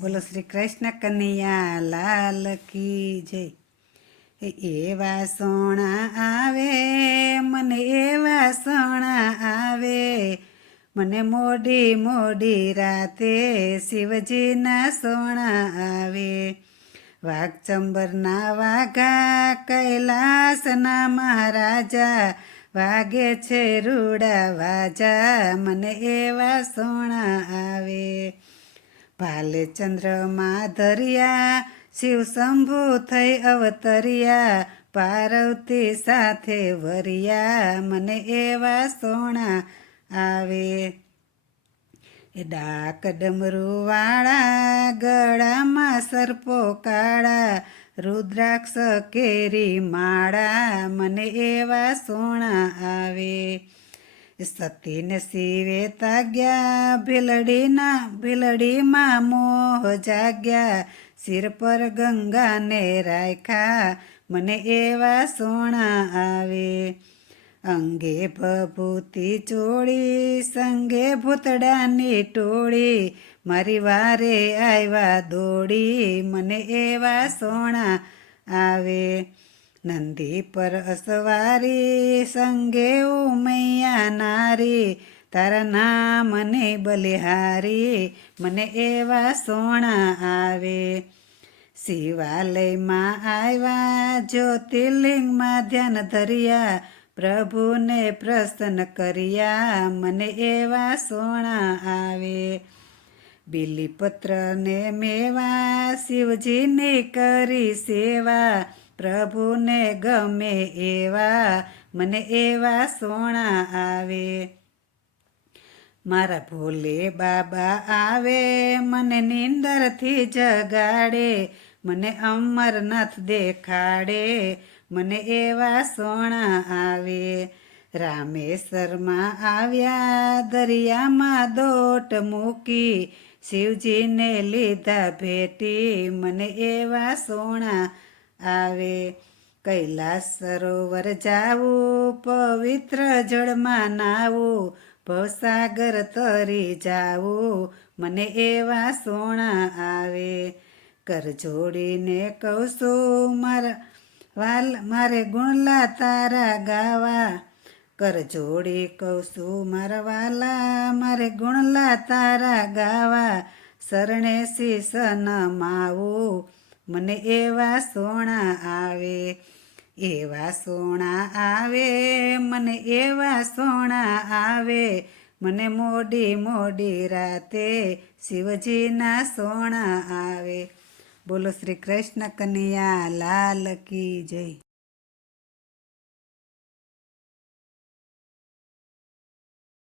બોલો શ્રી કૃષ્ણ કનૈયા લાલ કી જય. એવા સોણા આવે મને, એવા સોણા આવે મને, મોડી મોડી રાતે શિવજીના સોણા આવે. વાઘચંબરના વાઘા કૈલાસના મહારાજા, વાગે છે રૂડા વાજા મને એવા સોણા આવે. ભાલચંદ્રમાં ધર્યા શિવ શંભુ થઈ અવતર્યા, પાર્વતી સાથે વરિયા મને એવા સોણા આવે. ડાક ડમરૂ વાળા ગળામાં સર્પો કાળા, રુદ્રાક્ષ કેરી માળા મને એવા સોણા આવે. સતીને શિવે તાગ્યા ભીલડીમાં મોહ જાગ્યા, શિર પર ગંગાને રાખ્યા મને એવા સોણા આવે. અંગે ભભૂતિ ચોળી સંગે ભૂતડાની ટોળી, મારી વારે આવ્યા દોડી મને એવા સોણા આવે. નંદી પર અસવારી સંગે ઉમૈયા નારી, તારા નામને બલિહારી મને એવા સોણા આવે. શિવાલયમાં આવ્યા જ્યોતિર્લિંગમાં ધ્યાન ધર્યા, પ્રભુને પ્રસન્ન કર્યા મને એવા સોણા આવે. બિલીપત્રને મેવા શિવજીની કરી સેવા, પ્રભુને ગમે એવા મને એવા સોણા આવે. મારા ભોલે બાબા આવે મને નીંદરથી જગાડે, મને અમરનાથ દેખાડે મને એવા સોણા આવે. રામેશ્વરમાં આવ્યા દરિયામાં દોટ મૂકી, શિવજીને લીધા ભેટી મને એવા સોણા આવે. કૈલાસ સરોવર જાવું પવિત્ર જળમાં નાવું, ભવસાગર તરી જાવું મને એવા સોણા આવે. કર જોડીને કહું છું મારે ગુણલા તારા ગાવા, કર જોડી કહું છું મારા વાલા મારે ગુણલા તારા ગાવા, શરણે શીશ નમાવું મને એવા સોણા આવે. એવા સોણા આવે મને, એવા સોણા આવે મને, મોડી મોડી રાતે શિવજીના સોણા આવે. બોલો શ્રી કૃષ્ણ કનૈયા લાલ કી જય.